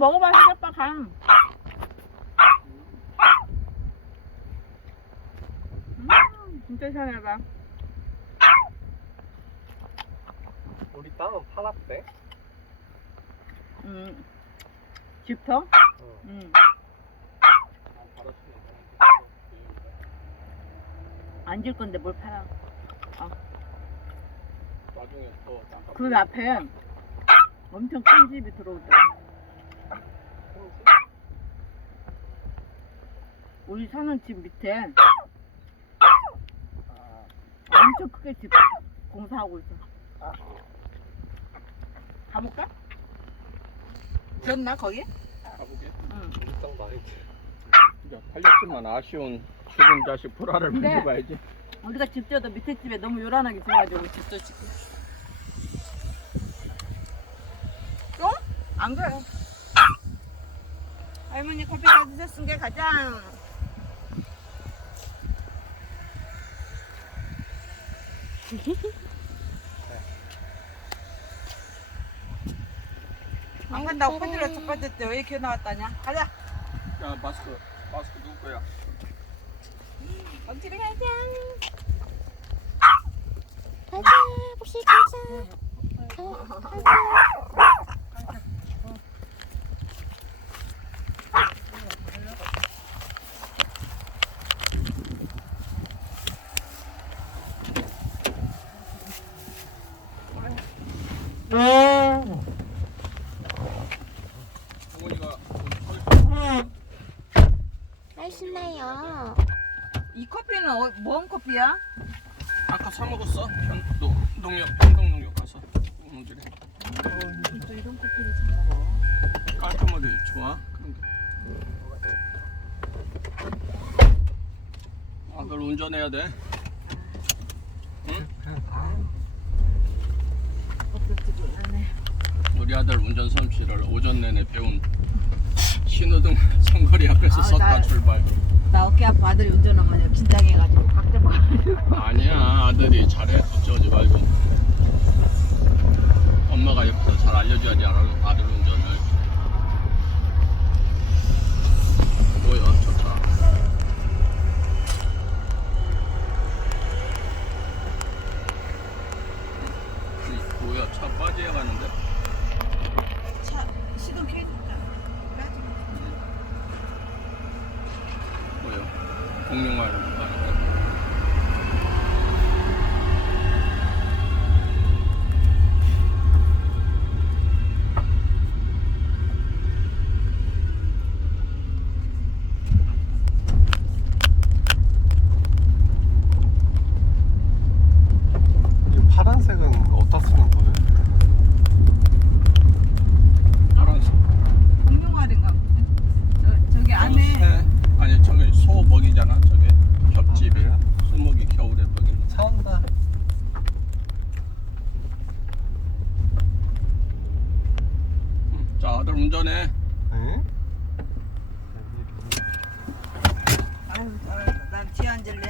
먹어봐 해줘봐 간. 음, 진짜 시원하다. 우리 땅은 팔았대. 음. 집터? 어. 음. 팔았으니까. 안줄 건데 뭘 팔아. 나중에 또 잠깐. 그 앞에 엄청 큰 집이 들어오더라. 우리 사는 집 밑에 아, 엄청 크게 집 공사하고 있어. 가볼까? 됐나 거기? 가보게. 응. 우리 땅 많이. 야, 팔렸지만 아쉬운 죽은 자식 불화를 근데- 만져봐야지. 우리가 집 지어도 밑에 집에 너무 요란하게 지어가지고 집도 짓고. 또? 안 그래. 할머니 커피 다 드셨으니까 가자. 안 간다고 펀드를 첫 번째 때왜 이렇게 나왔다냐? 가자. 야, 마스크, 마스크 누구 거야? 엄지를 가자. 가자, 혹시 가자. 가, 가자. 어머니가 아이, 신나요. 이 커피는 어, 뭔 커피야? 아까 사 먹었어. 현, 노, 농협, 현동 농협 가서 농들이 또 이런 커피를 사 먹어. 깔끔하게 좋아. 그런 게. 아들 운전해야 돼. 응? 없을지도 몰라네. 우리 아들 운전 솜씨를 오전 내내 배운 신호등 상거리 앞에서 아, 섰다 나- 출발. 나 어깨 아파. 아들이 운전하면 긴장해가지고 각자 봐가지고. 아니야. 아들이 잘해. 어쩌지 말고. 엄마가 옆에서 잘 알려줘야지 알아, 아들 운전을. 뭐야 좋다. 이 뭐야 차 빠지야 가는데 차 시동 켜있다 뭐야 공룡마을 가는데 이 파란색은 어디다 쓰는 거예요? 파란색 공룡알인가 보네 저, 저기 안에 새, 아니 저기 소 먹이잖아 저게 겹집이 아, 그래요? 소먹이 겨울에 먹이는 차 온다. 자 아들 운전해 네? 아유 난 뒤에 앉을래